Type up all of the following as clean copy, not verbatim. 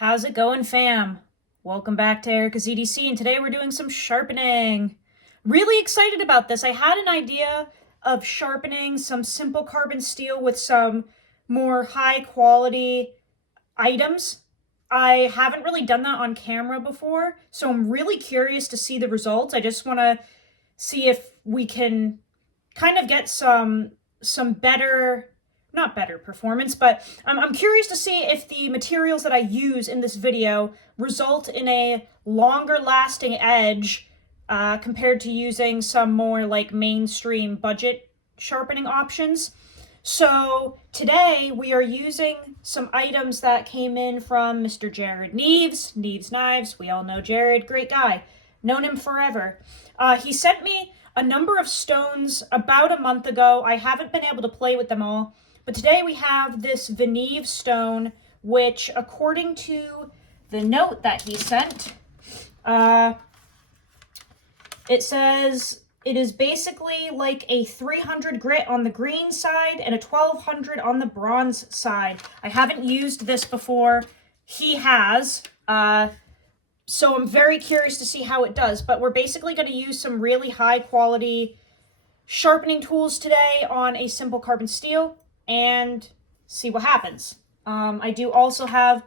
How's it going, fam? Welcome back to Erica's EDC, and today we're doing some sharpening. Really excited about this. I had an idea of sharpening some simple carbon steel with some more high quality items. I haven't really done that on camera before, so I'm really curious to see the results. I just want to see if we can kind of get some better, not better performance, but I'm curious to see if the materials that I use in this video result in a longer lasting edge compared to using some more like mainstream budget sharpening options. So today we are using some items that came in from Mr. Jerad Neeves, Neeves Knives. We all know Jerad, great guy, known him forever. He sent me a number of stones about a month ago. I haven't been able to play with them all, but today we have this Neeves stone, which according to the note that he sent, it says it is basically like a 300 grit on the green side and a 1200 on the bronze side. I haven't used this before. He has, so I'm very curious to see how it does, but we're basically going to use some really high quality sharpening tools today on a simple carbon steel and see what happens. I do also have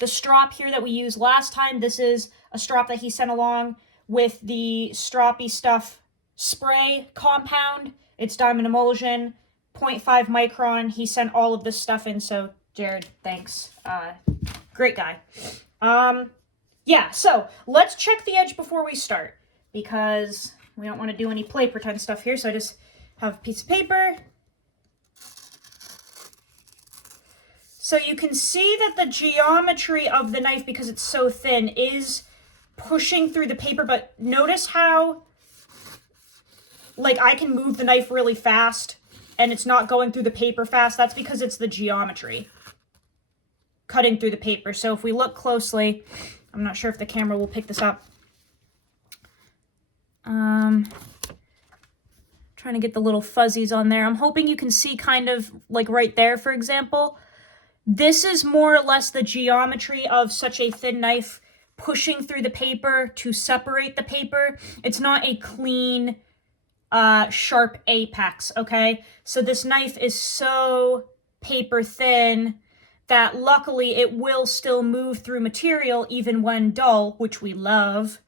the strop here that we used last time. This is a strop that he sent along with the stroppy stuff spray compound. It's diamond emulsion, 0.5 micron. He sent all of this stuff in, so Jerad, thanks. Great guy. Yeah, so let's check the edge before we start, because we don't want to do any play pretend stuff here. So I just have a piece of paper. So you can see that the geometry of the knife, because it's so thin, is pushing through the paper, but notice how, like, I can move the knife really fast and it's not going through the paper fast. That's because it's the geometry cutting through the paper. So if we look closely, I'm not sure if the camera will pick this up. Trying to get the little fuzzies on there. I'm hoping you can see kind of like right there, for example. This is more or less the geometry of such a thin knife pushing through the paper to separate the paper. It's not a clean, sharp apex, okay? So this knife is so paper thin that luckily it will still move through material even when dull, which we love.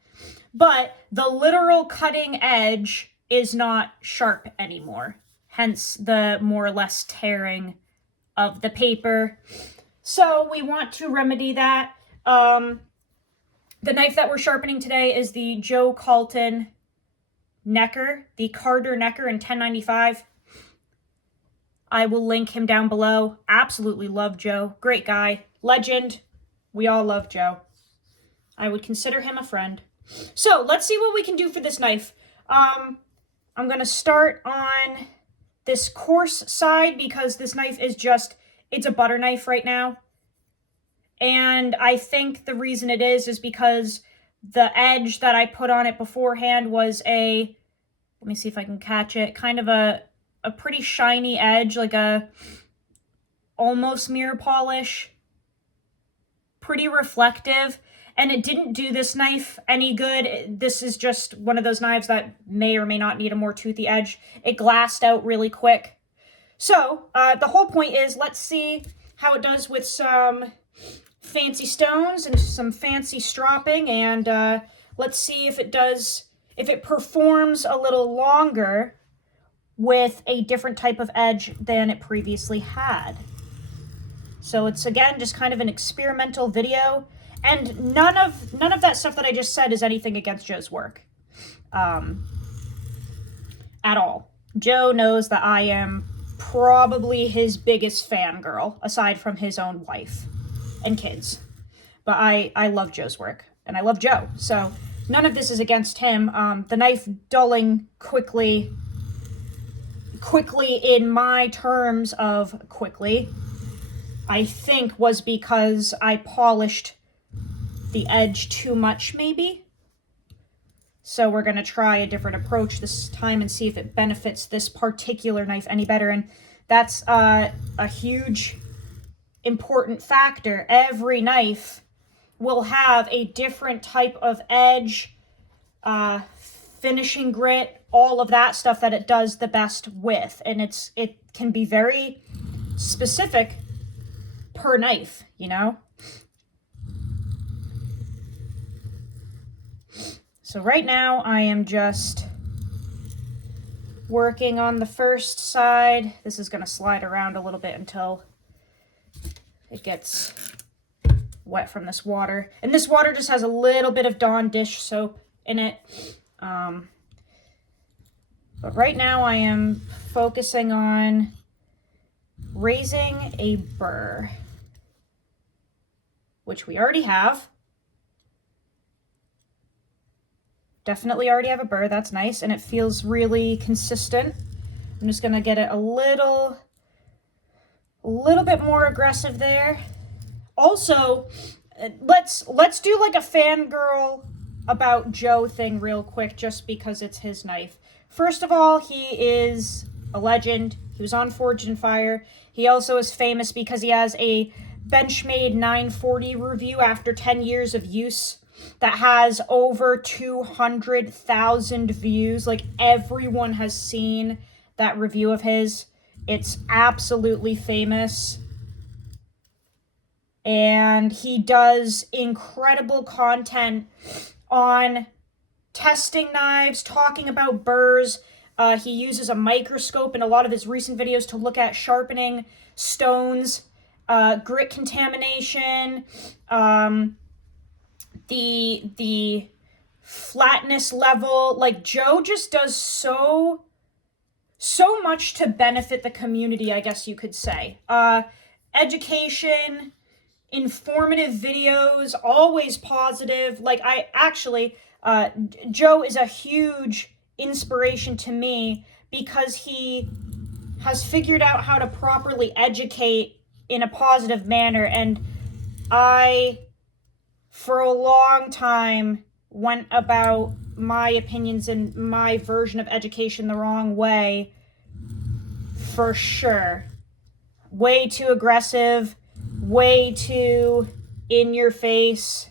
But the literal cutting edge is not sharp anymore, hence the more or less tearing of the paper. So we want to remedy that. The knife that we're sharpening today is the Joe Calton Necker, the Carter Necker in 1095. I will link him down below. Absolutely love Joe. Great guy. Legend. We all love Joe. I would consider him a friend. So let's see what we can do for this knife. I'm going to start on this coarse side because this knife is just, it's a butter knife right now. And I think the reason it is because the edge that I put on it beforehand was a, let me see if I can catch it, kind of a pretty shiny edge, like a almost mirror polish, pretty reflective. And it didn't do this knife any good. This is just one of those knives that may or may not need a more toothy edge. It glassed out really quick. So the whole point is, let's see how it does with some fancy stones and some fancy stropping, and let's see if it does, if it performs a little longer with a different type of edge than it previously had. So it's, again, just kind of an experimental video, and none of that stuff that I just said is anything against Joe's work at all. Joe knows that I am probably his biggest fangirl, aside from his own wife and kids. But I love Joe's work, and I love Joe, so none of this is against him. The knife dulling quickly in my terms of quickly, I think was because I polished the edge too much, maybe. So we're going to try a different approach this time and see if it benefits this particular knife any better. And that's a huge important factor. Every knife will have a different type of edge, finishing grit, all of that stuff that it does the best with. And it can be very specific per knife, you know? So right now I am just working on the first side. This is going to slide around a little bit until it gets wet from this water. And this water just has a little bit of Dawn dish soap in it. But right now I am focusing on raising a burr, which we already have. Definitely already have a burr. That's nice. And it feels really consistent. I'm just going to get it a little bit more aggressive there. Also, let's do like a fangirl about Joe thing real quick, just because it's his knife. First of all, he is a legend. He was on Forged in Fire. He also is famous because he has a Benchmade 940 review after 10 years of use that has over 200,000 views. Like, everyone has seen that review of his. It's absolutely famous. And he does incredible content on testing knives, talking about burrs. He uses a microscope in a lot of his recent videos to look at sharpening stones, grit contamination, the flatness level. Like, Joe just does so much to benefit the community, I guess you could say. Education, informative videos, always positive. Like, Joe is a huge inspiration to me because he has figured out how to properly educate in a positive manner. And I, for a long time, went about my opinions and my version of education the wrong way, for sure. Way too aggressive, way too in your face.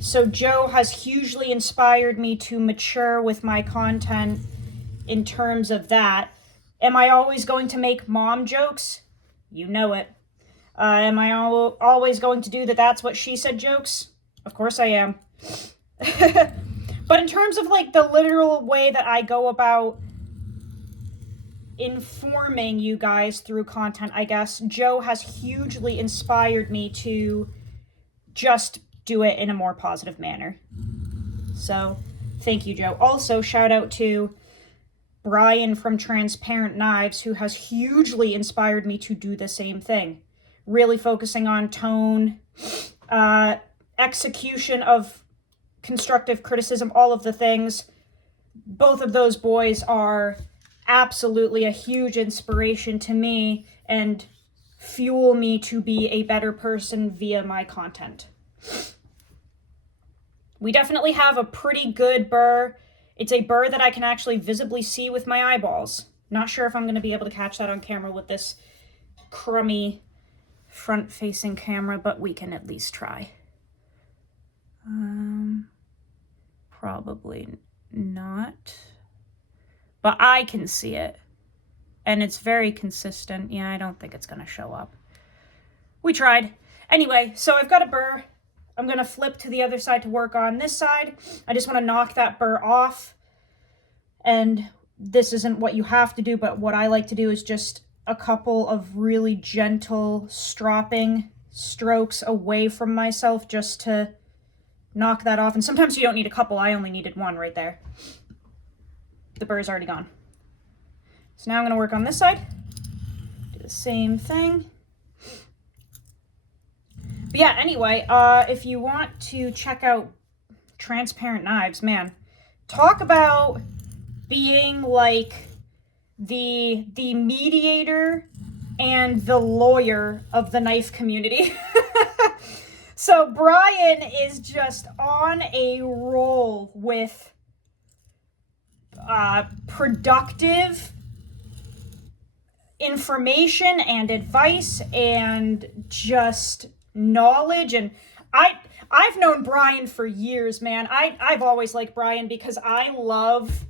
So Joe has hugely inspired me to mature with my content in terms of that. Am I always going to make mom jokes? You know it. Am I always going to do the that's what she said jokes? Of course I am. But in terms of like the literal way that I go about informing you guys through content, I guess, Joe has hugely inspired me to just do it in a more positive manner. So thank you, Joe. Also, shout out to Brian from Transparent Knives, who has hugely inspired me to do the same thing. Really focusing on tone, execution of constructive criticism, all of the things. Both of those boys are absolutely a huge inspiration to me and fuel me to be a better person via my content. We definitely have a pretty good burr. It's a burr that I can actually visibly see with my eyeballs. Not sure if I'm going to be able to catch that on camera with this crummy front-facing camera, but we can at least try. Probably not. But I can see it. And it's very consistent. Yeah, I don't think it's going to show up. We tried. Anyway, so I've got a burr. I'm going to flip to the other side to work on this side. I just want to knock that burr off. And this isn't what you have to do, but what I like to do is just a couple of really gentle stropping strokes away from myself just to knock that off. And sometimes you don't need a couple. I only needed one right there. The burr's already gone. So now I'm going to work on this side. Do the same thing. But yeah, anyway, if you want to check out Transparent Knives, man, talk about being like the mediator and the lawyer of the knife community. So Brian is just on a roll with productive information and advice and just knowledge. And I've known Brian for years, man. I've always liked Brian because I love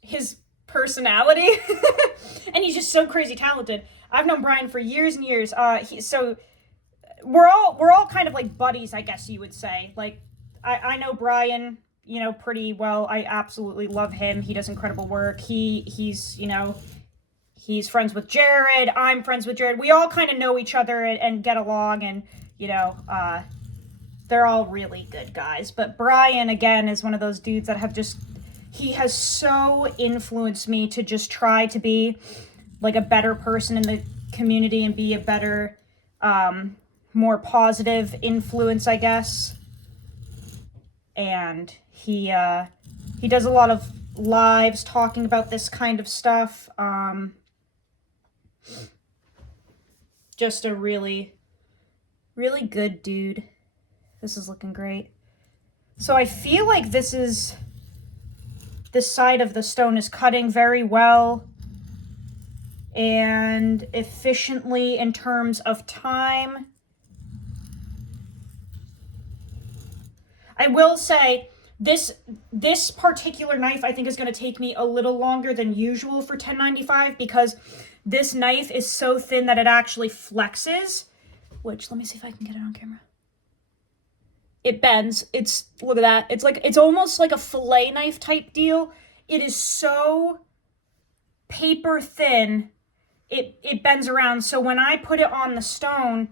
his personality. And he's just so crazy talented. I've known Brian for years and years. So we're all kind of like buddies, I guess you would say. Like, I know Brian, you know, pretty well. I absolutely love him. He does incredible work. He's you know, he's friends with Jerad. I'm friends with Jerad. We all kind of know each other and get along, and, you know, they're all really good guys. But Brian, again, is one of those dudes that he has so influenced me to just try to be like a better person in the community and be a better, more positive influence, I guess. And he does a lot of lives talking about this kind of stuff. Just a really, really good dude. This is looking great. So I feel like this side of the stone is cutting very well and efficiently in terms of time. I will say this particular knife I think is going to take me a little longer than usual for 1095 because this knife is so thin that it actually flexes, which, let me see if I can get it on camera. It bends. Look at that. It's almost like a fillet knife type deal. It is so paper thin. It bends around. So when I put it on the stone,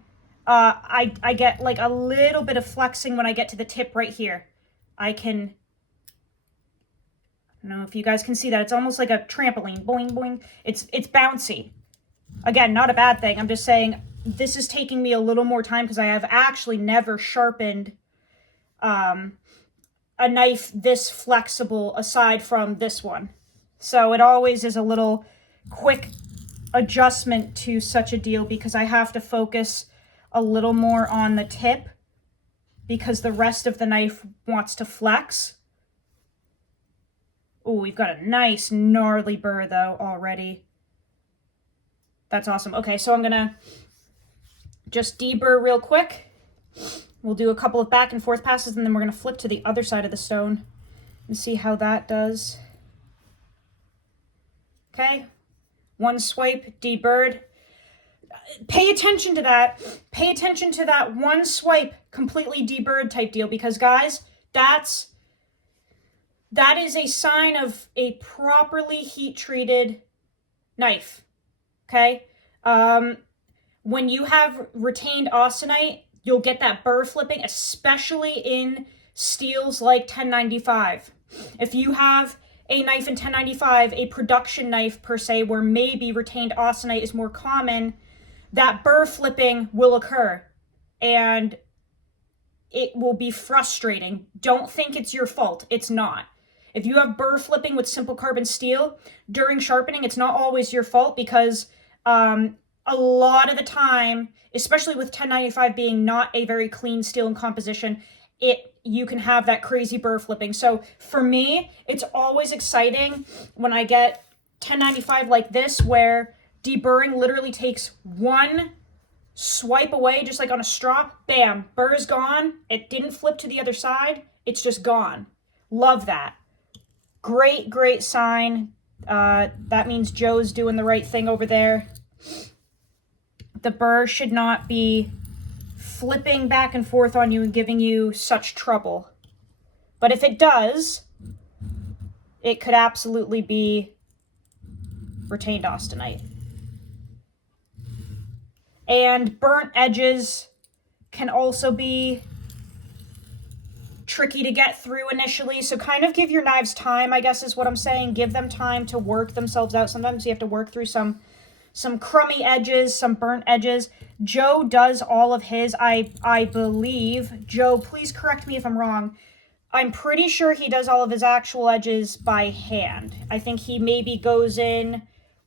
I get like a little bit of flexing when I get to the tip right here. I don't know if you guys can see that. It's almost like a trampoline. Boing, boing. It's bouncy. Again, not a bad thing. I'm just saying this is taking me a little more time because I have actually never sharpened a knife this flexible aside from this one. So it always is a little quick adjustment to such a deal because I have to focus a little more on the tip because the rest of the knife wants to flex. Oh, we've got a nice gnarly burr though already. That's awesome. Okay, so I'm gonna just deburr real quick. We'll do a couple of back and forth passes and then we're gonna flip to the other side of the stone and see how that does. Okay, one swipe, deburred. Pay attention to that. Pay attention to that one swipe, completely deburred type deal, because guys, that is a sign of a properly heat treated knife. Okay, when you have retained austenite, you'll get that burr flipping, especially in steels like 1095. If you have a knife in 1095, a production knife per se, where maybe retained austenite is more common, that burr flipping will occur and it will be frustrating. Don't think it's your fault. It's not. If you have burr flipping with simple carbon steel during sharpening, it's not always your fault because a lot of the time, especially with 1095 being not a very clean steel in composition, you can have that crazy burr flipping. So for me, it's always exciting when I get 1095 like this, where deburring literally takes one swipe away, just like on a strop. Bam, burr's gone. It didn't flip to the other side. It's just gone. Love that. Great, great sign. That means Joe's doing the right thing over there. The burr should not be flipping back and forth on you and giving you such trouble. But if it does, it could absolutely be retained austenite. And burnt edges can also be tricky to get through initially. So kind of give your knives time, I guess is what I'm saying. Give them time to work themselves out. Sometimes you have to work through some crummy edges, some burnt edges. Joe does all of his, I believe. Joe, please correct me if I'm wrong. I'm pretty sure he does all of his actual edges by hand. I think he maybe goes in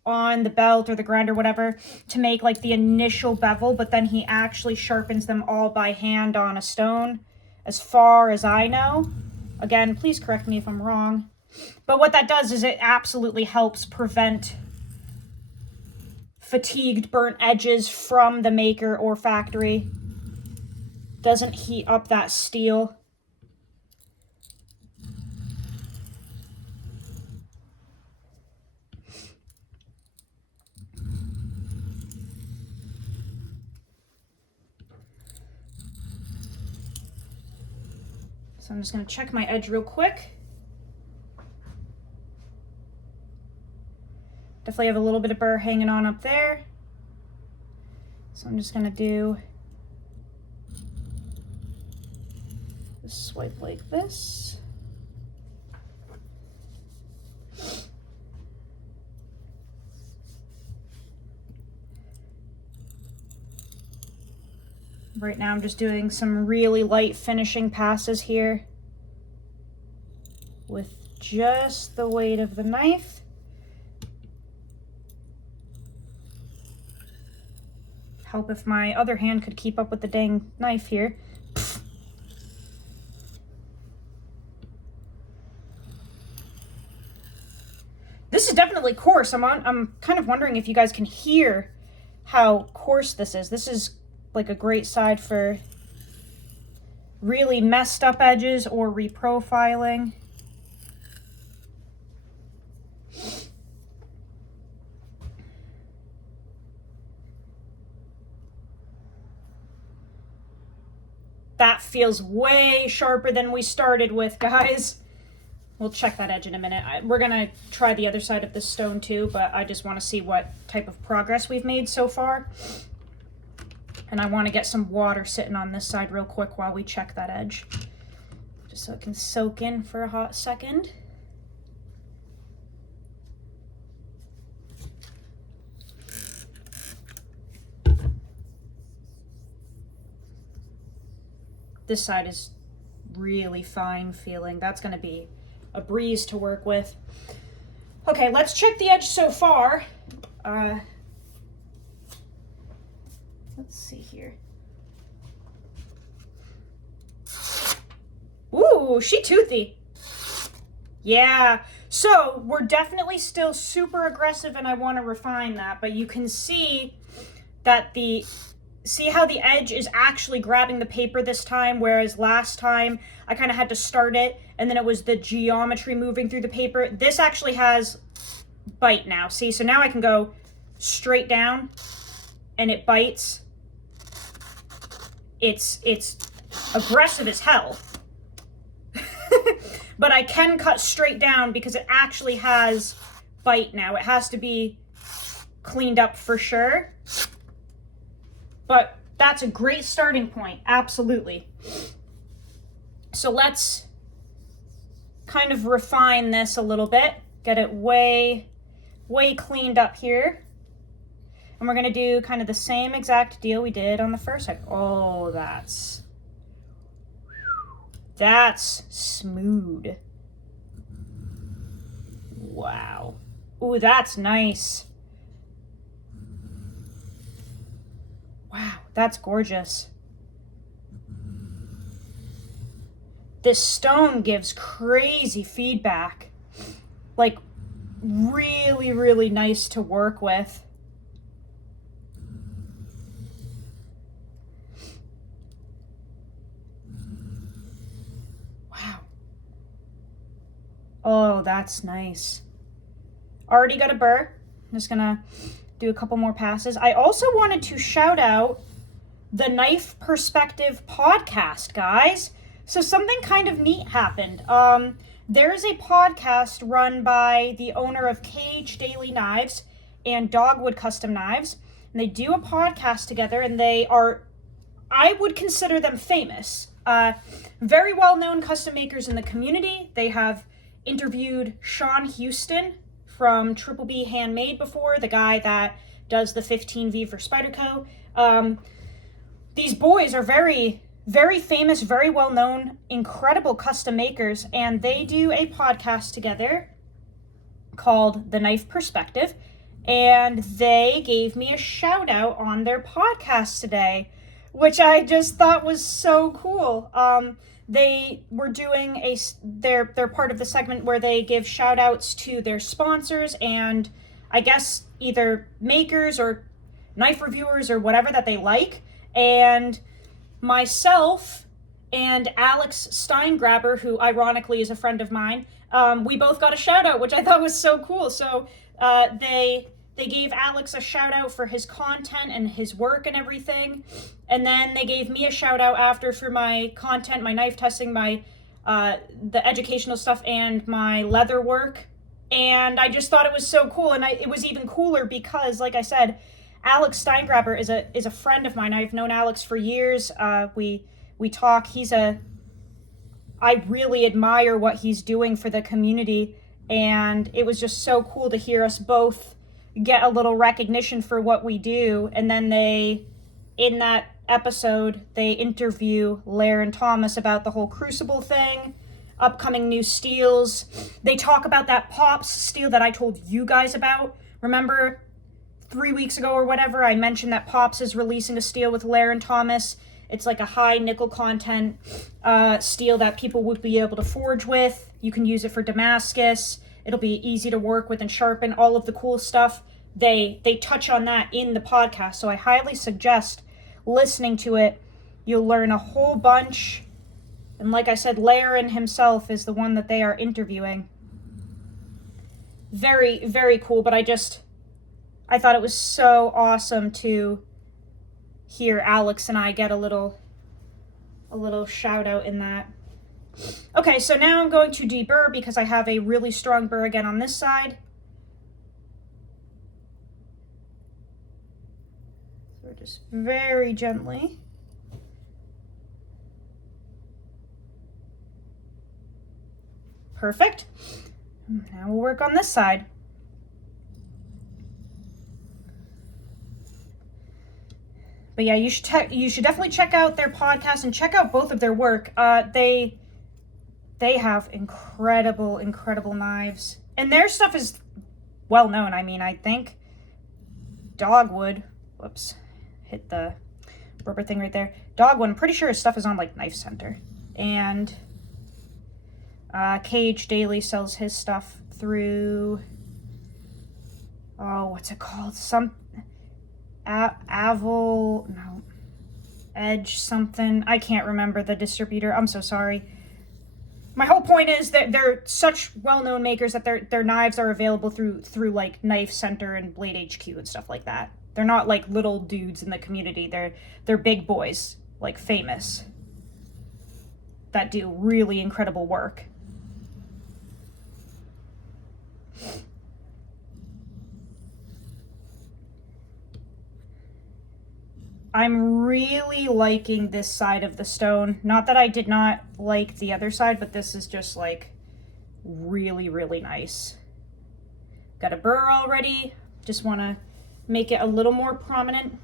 on the belt or the grinder, whatever, to make like the initial bevel, but then he actually sharpens them all by hand on a stone, as far as I know. Again, please correct me if I'm wrong. But what that does is it absolutely helps prevent fatigued burnt edges from the maker or factory. doesn't heat up that steel. So I'm just going to check my edge real quick. Definitely have a little bit of burr hanging on up there. So I'm just going to do a swipe like this. Right now I'm just doing some really light finishing passes here with just the weight of the knife. Help if my other hand could keep up with the dang knife here. This is definitely coarse. I'm kind of wondering if you guys can hear how coarse this is. This is like a great side for really messed up edges or reprofiling. That feels way sharper than we started with, guys. We'll check that edge in a minute. We're gonna try the other side of this stone too, but I just want to see what type of progress we've made so far. And I want to get some water sitting on this side real quick while we check that edge, just so it can soak in for a hot second. This side is really fine feeling. That's going to be a breeze to work with. Okay, let's check the edge so far. Let's see here. Ooh, she toothy. Yeah, so we're definitely still super aggressive and I want to refine that, but you can see that see how the edge is actually grabbing the paper this time, whereas last time I kind of had to start it and then it was the geometry moving through the paper. This actually has bite now. See, so now I can go straight down and it bites. It's aggressive as hell. But I can cut straight down because it actually has bite now. It has to be cleaned up for sure. But that's a great starting point, absolutely. So let's kind of refine this a little bit, get it way cleaned up here. And we're gonna do kind of the same exact deal we did on the first side. Oh, that's smooth. Wow. Ooh, that's nice. Wow, that's gorgeous. This stone gives crazy feedback. Like, really nice to work with. Wow. Oh, that's nice. Already got a burr. I'm just gonna do a couple more passes. I also wanted to shout out the Knife Perspective podcast, guys. So something kind of neat happened. There's a podcast run by the owner of KHDailyKnives and Dogwood Custom Knives. And they do a podcast together and they are, I would consider them famous. Very well-known custom makers in the community. They have interviewed Sean Houston from Triple B Handmade before, the guy that does the 15V for Spyderco. These boys are very famous, very well-known, incredible custom makers, and they do a podcast together called The Knife Perspective, and they gave me a shout out on their podcast today, which I just thought was so cool. They were doing they're part of the segment where they give shout outs to their sponsors and I guess either makers or knife reviewers or whatever that they like. And myself and Alex Steingraber, who ironically is a friend of mine, we both got a shout out, which I thought was so cool. So they gave Alex a shout out for his content and his work and everything. And then they gave me a shout out after for my content, my knife testing, my the educational stuff, and my leather work. And I just thought it was so cool. And it was even cooler because, like I said, Alex Steingraber is a friend of mine. I've known Alex for years. We talk. I really admire what he's doing for the community, and it was just so cool to hear us both get a little recognition for what we do. And then in that episode, they interview Lair and Thomas about the whole Crucible thing, upcoming new steels. They talk about that Pops steel that I told you guys about. Remember 3 weeks ago or whatever, I mentioned that Pops is releasing a steel with Lair and Thomas. It's like a high nickel content steel that people would be able to forge with. You can use it for Damascus. It'll be easy to work with and sharpen, all of the cool stuff. They touch on that in the podcast, so I highly suggest listening to it. You'll learn a whole bunch. And like I said, Lair himself is the one that they are interviewing. Very, very cool, but I thought it was so awesome to hear Alex and I get a little shout out in that. Okay, so now I'm going to deburr because I have a really strong burr again on this side. So just very gently. Perfect. Now we'll work on this side. But yeah, you should definitely check out their podcast and check out both of their work. They have incredible knives, and their stuff is well known. I mean, I think Dogwood, whoops, hit the rubber thing right there. Dogwood, I'm pretty sure his stuff is on like Knife Center, and KH sells his stuff through, oh, what's it called? Edge something. I can't remember the distributor. I'm so sorry. My whole point is that they're such well-known makers that their knives are available through like Knife Center and Blade HQ and stuff like that. They're not like little dudes in the community. They're big boys, like famous, that do really incredible work. I'm really liking this side of the stone. Not that I did not like the other side, but this is just like really, really nice. Got a burr already. Just want to make it a little more prominent.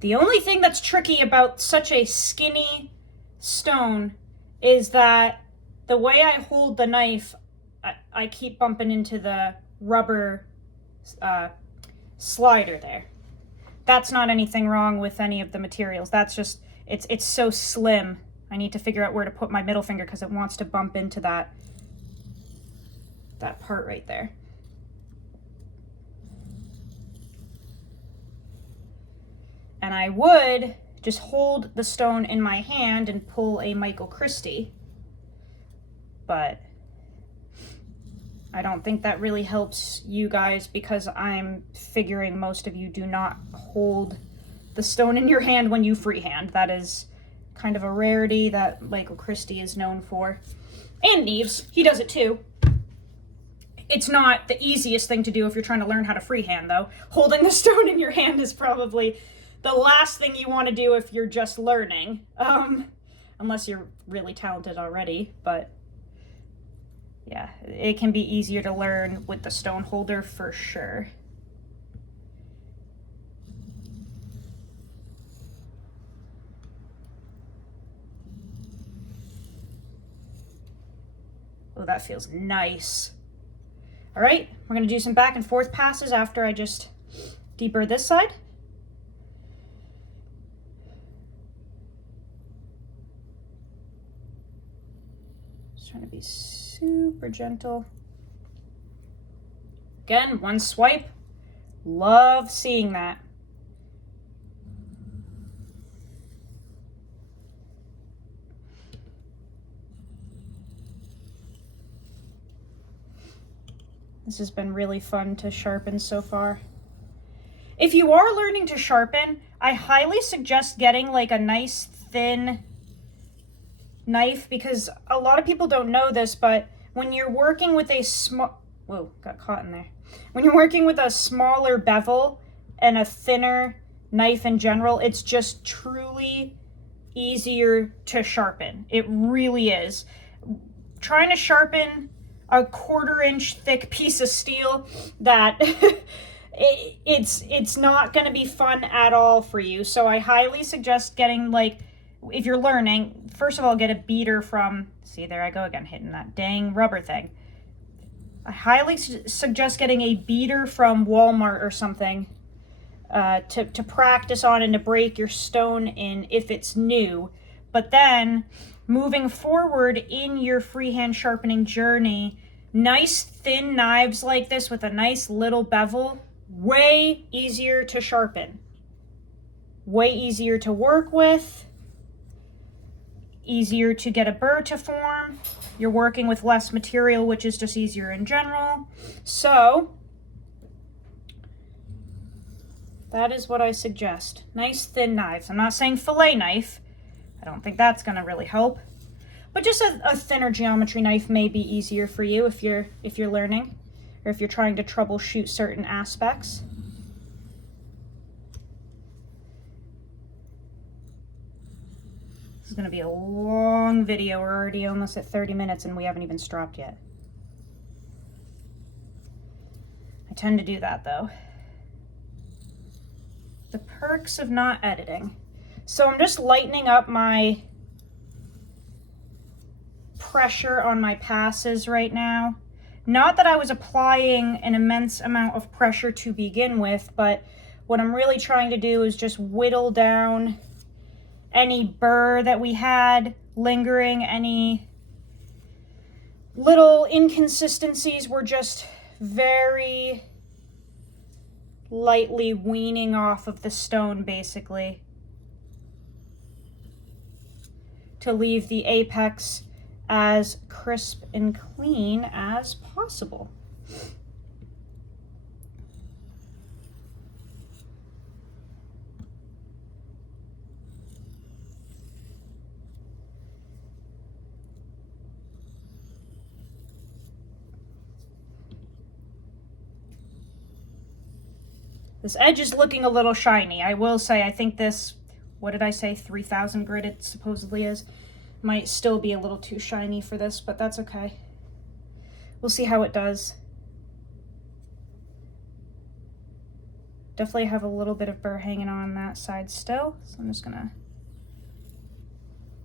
The only thing that's tricky about such a skinny stone is that the way I hold the knife, I keep bumping into the rubber slider there. That's not anything wrong with any of the materials. That's just, it's so slim. I need to figure out where to put my middle finger because it wants to bump into that part right there. And I would just hold the stone in my hand and pull a Michael Christie, but I don't think that really helps you guys because I'm figuring most of you do not hold the stone in your hand when you freehand. That is kind of a rarity that Michael Christie is known for. And Neeves, he does it too. It's not the easiest thing to do if you're trying to learn how to freehand though. Holding the stone in your hand is probably the last thing you want to do if you're just learning. Unless you're really talented already, but yeah, it can be easier to learn with the stone holder for sure. Oh, that feels nice. All right, we're gonna do some back and forth passes after I just deburr this side. Just trying to be super gentle. Again, one swipe, Love seeing that. This has been really fun to sharpen so far. If you are learning to sharpen, I highly suggest getting like a nice thin knife, because a lot of people don't know this, but when you're working with a whoa, got caught in there. When you're working with a smaller bevel and a thinner knife in general, it's just truly easier to sharpen. It really is. Trying to sharpen a 1/4 inch thick piece of steel, that it's not going to be fun at all for you. So I highly suggest getting, like, if you're learning, first of all, get a beater from, see, there I go again, hitting that dang rubber thing. I highly suggest getting a beater from Walmart or something to practice on and to break your stone in if it's new. But then moving forward in your freehand sharpening journey, nice thin knives like this with a nice little bevel, way easier to sharpen, way easier to work with, easier to get a burr to form. You're working with less material, which is just easier in general. So that is what I suggest. Nice thin knives. I'm not saying fillet knife. I don't think that's going to really help. But just a thinner geometry knife may be easier for you if you're learning, or if you're trying to troubleshoot certain aspects. This is going to be a long video. We're already almost at 30 minutes and we haven't even stropped yet. I tend to do that though. The perks of not editing. So I'm just lightening up my pressure on my passes right now. Not that I was applying an immense amount of pressure to begin with, but what I'm really trying to do is just whittle down any burr that we had lingering, any little inconsistencies. We're just very lightly weaning off of the stone, basically, to leave the apex as crisp and clean as possible. This edge is looking a little shiny. I will say, I think this, what did I say, 3000 grit it supposedly is, might still be a little too shiny for this, but that's okay. We'll see how it does. Definitely have a little bit of burr hanging on that side still, so I'm just gonna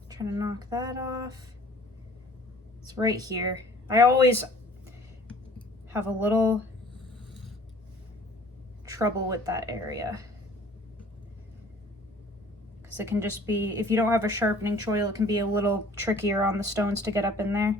try to knock that off. It's right here. I always have a little trouble with that area, because it can just be, if you don't have a sharpening choil, it can be a little trickier on the stones to get up in there.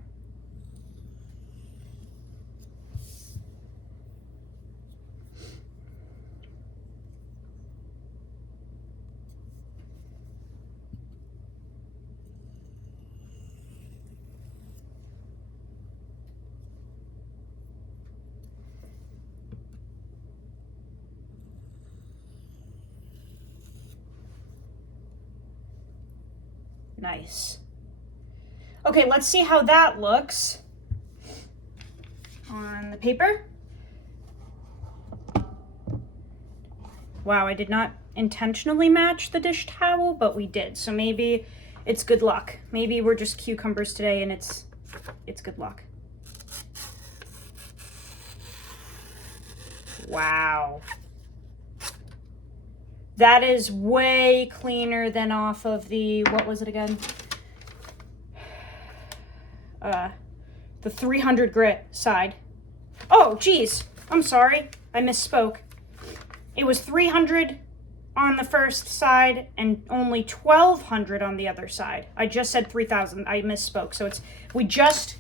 Nice. Okay, let's see how that looks on the paper. Wow, I did not intentionally match the dish towel, but we did. So maybe it's good luck. Maybe we're just cucumbers today and it's good luck. Wow. That is way cleaner than off of the, what was it again? The 300 grit side. Oh, geez. I'm sorry. I misspoke. It was 300 on the first side and only 1200 on the other side. I just said 3000. I misspoke. So we just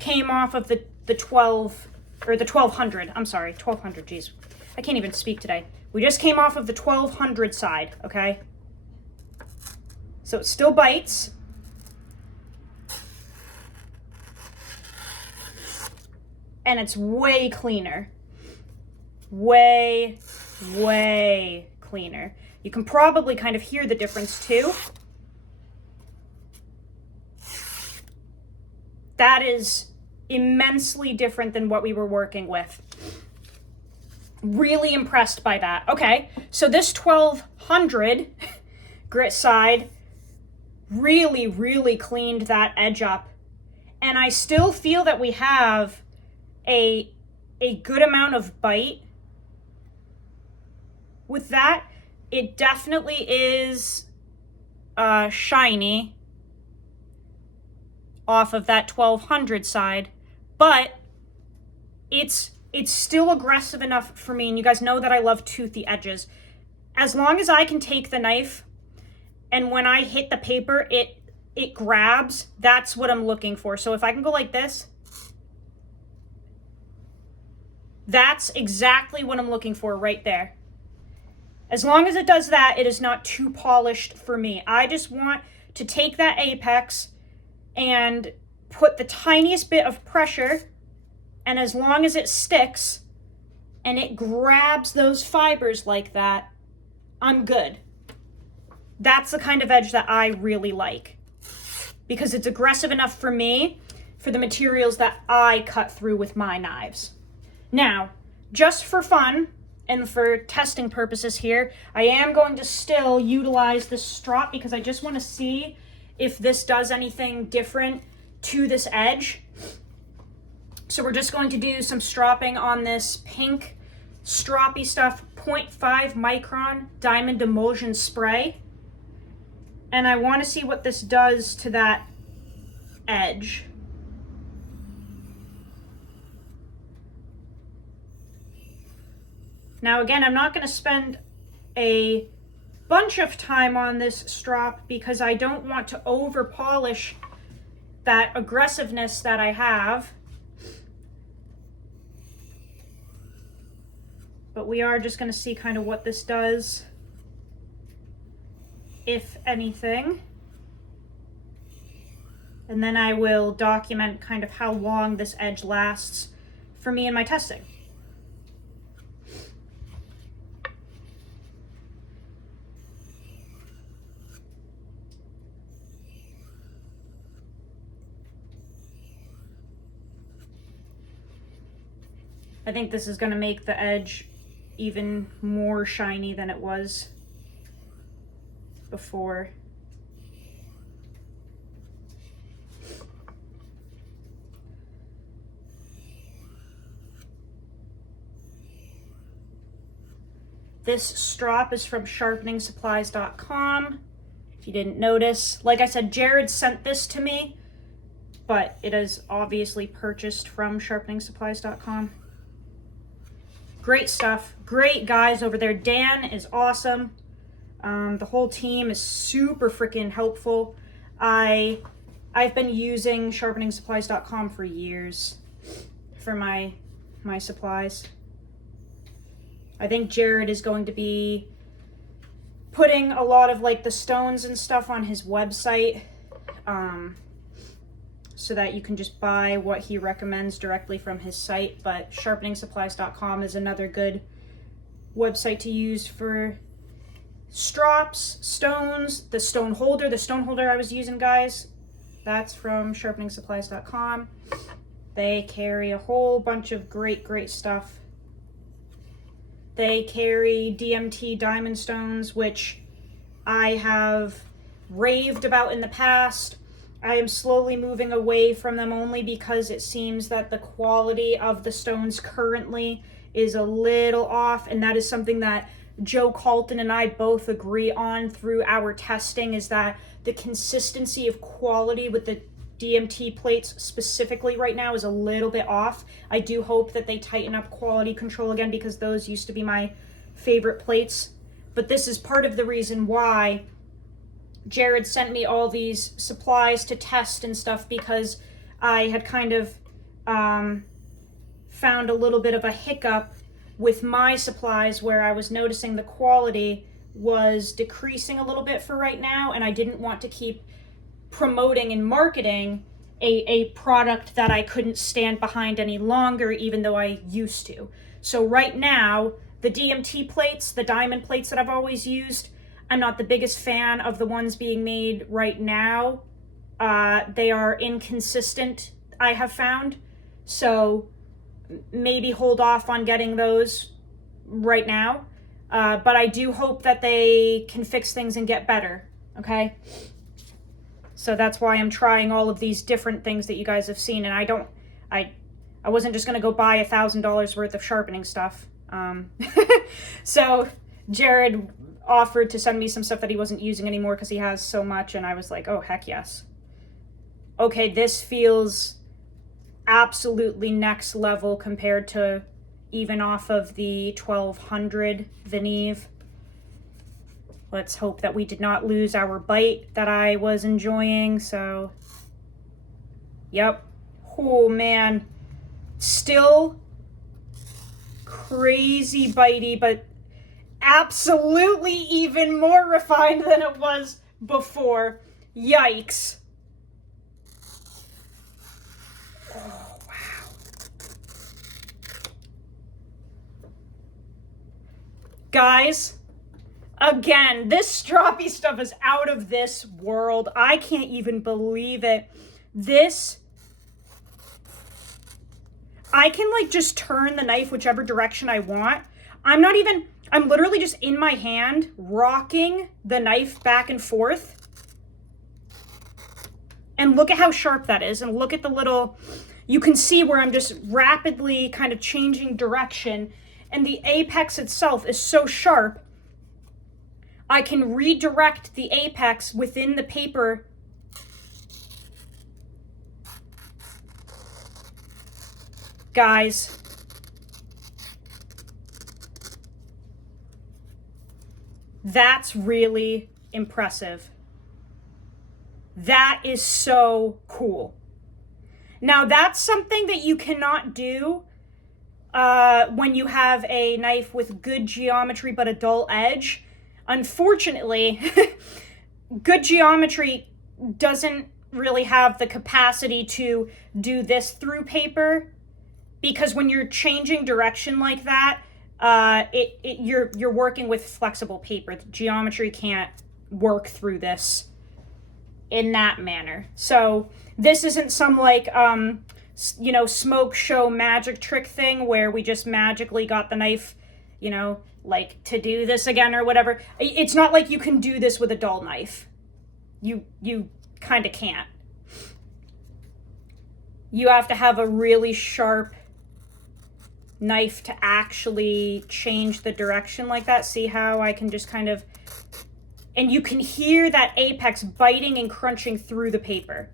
came off of the 12, or the 1200. I'm sorry, 1200, geez. I can't even speak today. We just came off of the 1200 side, okay? So it still bites. And it's way cleaner. Way cleaner. You can probably kind of hear the difference too. That is immensely different than what we were working with. Really impressed by that. Okay, so this 1200 grit side really cleaned that edge up. And I still feel that we have a good amount of bite with that. It definitely is shiny off of that 1200 side, but it's still aggressive enough for me, and you guys know that I love toothy edges. As long as I can take the knife and when I hit the paper it grabs, that's what I'm looking for. So if I can go like this, that's exactly what I'm looking for right there. As long as it does that, it is not too polished for me. I just want to take that apex and put the tiniest bit of pressure, and as long as it sticks and it grabs those fibers like that, I'm good. That's the kind of edge that I really like, because it's aggressive enough for me for the materials that I cut through with my knives. Now, just for fun and for testing purposes here, I am going to still utilize this strop because I just want to see if this does anything different to this edge. So we're just going to do some stropping on this pink stroppy stuff 0.5 micron diamond emulsion spray. And I want to see what this does to that edge. Now again, I'm not going to spend a bunch of time on this strop because I don't want to over polish that aggressiveness that I have. But we are just going to see kind of what this does, if anything. And then I will document kind of how long this edge lasts for me in my testing. I think this is going to make the edge even more shiny than it was before. This strop is from sharpeningsupplies.com. If you didn't notice, like I said, Jerad sent this to me, but it is obviously purchased from sharpeningsupplies.com. Great stuff. Great guys over there. Dan is awesome. The whole team is super freaking helpful. I've been using sharpeningsupplies.com for years for my supplies. I think Jerad is going to be putting a lot of like the stones and stuff on his website, so that you can just buy what he recommends directly from his site. But sharpeningsupplies.com is another good website to use for strops, stones, the stone holder I was using, guys, that's from sharpeningsupplies.com. They carry a whole bunch of great stuff. They carry DMT diamond stones, which I have raved about in the past. I am slowly moving away from them only because it seems that the quality of the stones currently is a little off, and that is something that Joe Colton and I both agree on through our testing, is that the consistency of quality with the DMT plates specifically right now is a little bit off. I do hope that they tighten up quality control again, because those used to be my favorite plates. But this is part of the reason why Jerad sent me all these supplies to test and stuff, because I had kind of found a little bit of a hiccup with my supplies where I was noticing the quality was decreasing a little bit for right now, and I didn't want to keep promoting and marketing a product that I couldn't stand behind any longer, even though I used to. So right now, the DMT plates, the diamond plates that I've always used, I'm not the biggest fan of the ones being made right now. They are inconsistent, I have found. So maybe hold off on getting those right now. But I do hope that they can fix things and get better, okay? So that's why I'm trying all of these different things that you guys have seen. And I wasn't just going to go buy $1,000 worth of sharpening stuff. So Jerad offered to send me some stuff that he wasn't using anymore because he has so much. And I was like, oh, heck yes. Okay, this feels absolutely next level compared to even off of the 1200 Neeves. Let's hope that we did not lose our bite that I was enjoying. So, yep. Oh, man. Still crazy bitey, but absolutely even more refined than it was before. Yikes. Oh, wow. Guys, again, this stroppy stuff is out of this world. I can't even believe it. This, I can like just turn the knife whichever direction I want. I'm literally just in my hand rocking the knife back and forth. And look at how sharp that is. And look at the little, you can see where I'm just rapidly kind of changing direction. And the apex itself is so sharp, I can redirect the apex within the paper. Guys, that's really impressive. That is so cool. Now, that's something that you cannot do when you have a knife with good geometry but a dull edge. Unfortunately, good geometry doesn't really have the capacity to do this through paper, because when you're changing direction like that, you're working with flexible paper. The geometry can't work through this in that manner. So this isn't some like smoke show magic trick thing where we just magically got the knife, like to do this again or whatever. It's not like you can do this with a dull knife. You kind of can't. You have to have a really sharp knife to actually change the direction like that. See how I can just kind of, and you can hear that apex biting and crunching through the paper.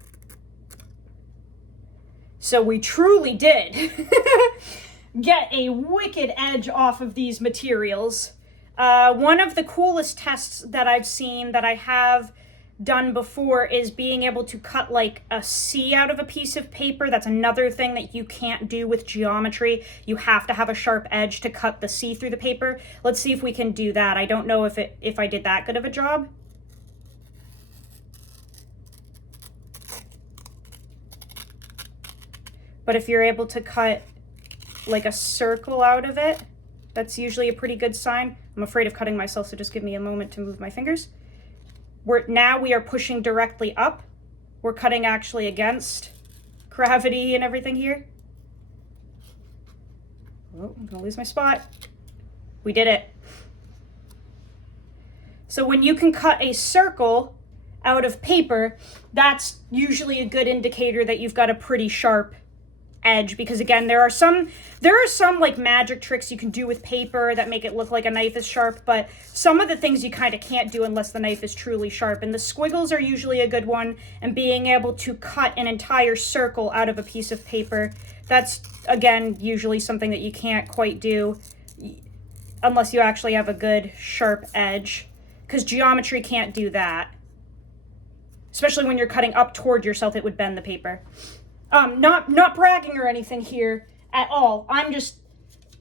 So we truly did get a wicked edge off of these materials. One of the coolest tests that I've seen that I have done before is being able to cut like a C out of a piece of paper. That's another thing that you can't do with geometry. You have to have a sharp edge to cut the C through the paper. Let's see if we can do that. I don't know if I did that good of a job. But if you're able to cut like a circle out of it, that's usually a pretty good sign. I'm afraid of cutting myself, so just give me a moment to move my fingers. Now we are pushing directly up. We're cutting actually against gravity and everything here. Oh, I'm gonna lose my spot. We did it. So when you can cut a circle out of paper, that's usually a good indicator that you've got a pretty sharp edge, because again, there are some like magic tricks you can do with paper that make it look like a knife is sharp, but some of the things you kind of can't do unless the knife is truly sharp, and the squiggles are usually a good one, and being able to cut an entire circle out of a piece of paper, that's again usually something that you can't quite do unless you actually have a good sharp edge, because geometry can't do that, especially when you're cutting up toward yourself. It would bend the paper. Not bragging or anything here at all. I'm just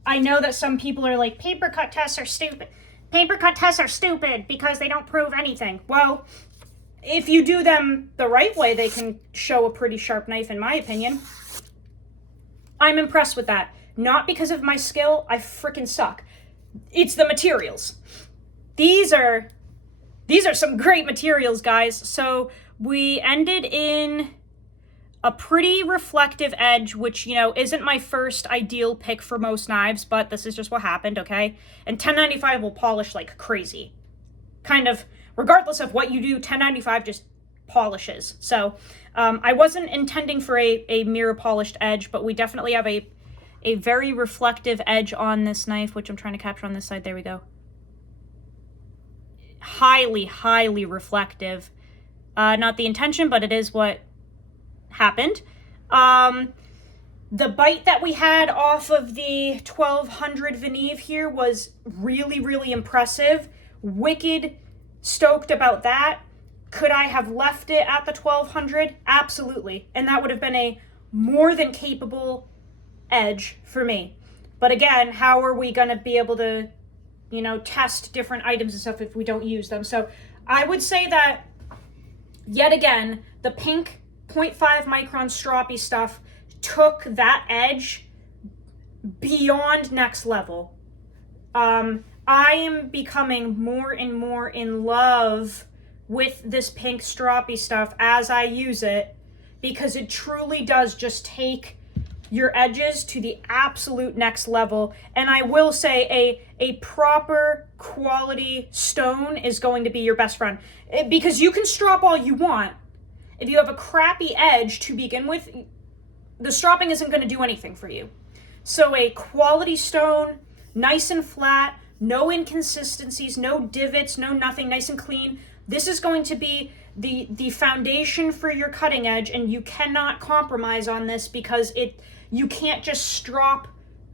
I know that some people are like, paper cut tests are stupid. Paper cut tests are stupid because they don't prove anything. Well, if you do them the right way, they can show a pretty sharp knife, in my opinion. I'm impressed with that. Not because of my skill, I freaking suck. It's the materials. These are some great materials, guys. So we ended in a pretty reflective edge, which, you know, isn't my first ideal pick for most knives, but this is just what happened, okay? And 1095 will polish like crazy. Kind of, regardless of what you do, 1095 just polishes. So I wasn't intending for a mirror polished edge, but we definitely have a very reflective edge on this knife, which I'm trying to capture on this side. There we go. Highly, highly reflective. Not the intention, but it is what happened. The bite that we had off of the 1200 Veneve here was really, really impressive. Wicked stoked about that. Could I have left it at the 1200? Absolutely. And that would have been a more than capable edge for me. But again, how are we going to be able to, you know, test different items and stuff if we don't use them? So I would say that, yet again, the pink 0.5 micron stroppy stuff took that edge beyond next level. I am becoming more and more in love with this pink stroppy stuff as I use it, because it truly does just take your edges to the absolute next level. And I will say a proper quality stone is going to be your best friend, because you can strop all you want. If you have a crappy edge to begin with, the stropping isn't going to do anything for you. So a quality stone, nice and flat, no inconsistencies, no divots, no nothing, nice and clean. This is going to be the foundation for your cutting edge, and you cannot compromise on this, because you can't just strop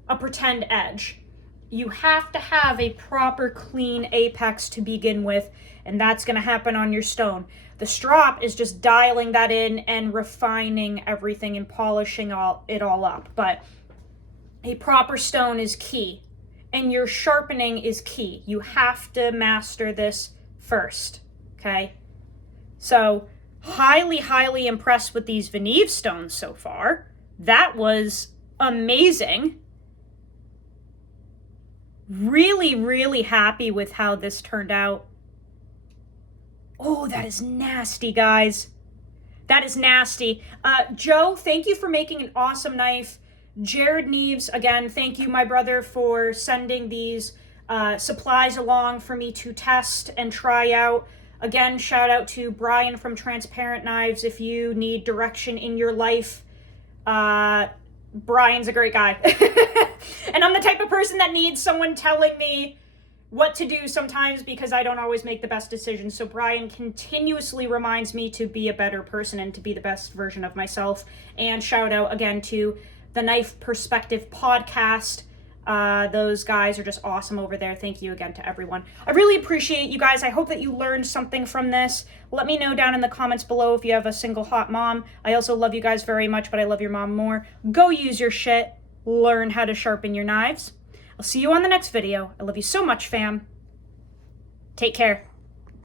a pretend edge. You have to have a proper clean apex to begin with, and that's going to happen on your stone. The strop is just dialing that in and refining everything and polishing it all up. But a proper stone is key, and your sharpening is key. You have to master this first, okay? So highly, highly impressed with these Veneve stones so far. That was amazing. Really, really happy with how this turned out. Oh, that is nasty, guys. That is nasty. Joe, thank you for making an awesome knife. Jerad Neeves, again, thank you, my brother, for sending these supplies along for me to test and try out. Again, shout out to Brian from Transparent Knives. If you need direction in your life, Brian's a great guy. And I'm the type of person that needs someone telling me what to do sometimes, because I don't always make the best decisions. So Brian continuously reminds me to be a better person and to be the best version of myself. And shout out again to the Knife Perspective podcast. Those guys are just awesome over there. Thank you again to everyone. I really appreciate you guys. I hope that you learned something from this. Let me know down in the comments below if you have a single hot mom. I also love you guys very much, but I love your mom more. Go use your shit. Learn how to sharpen your knives. I'll see you on the next video. I love you so much, fam. Take care.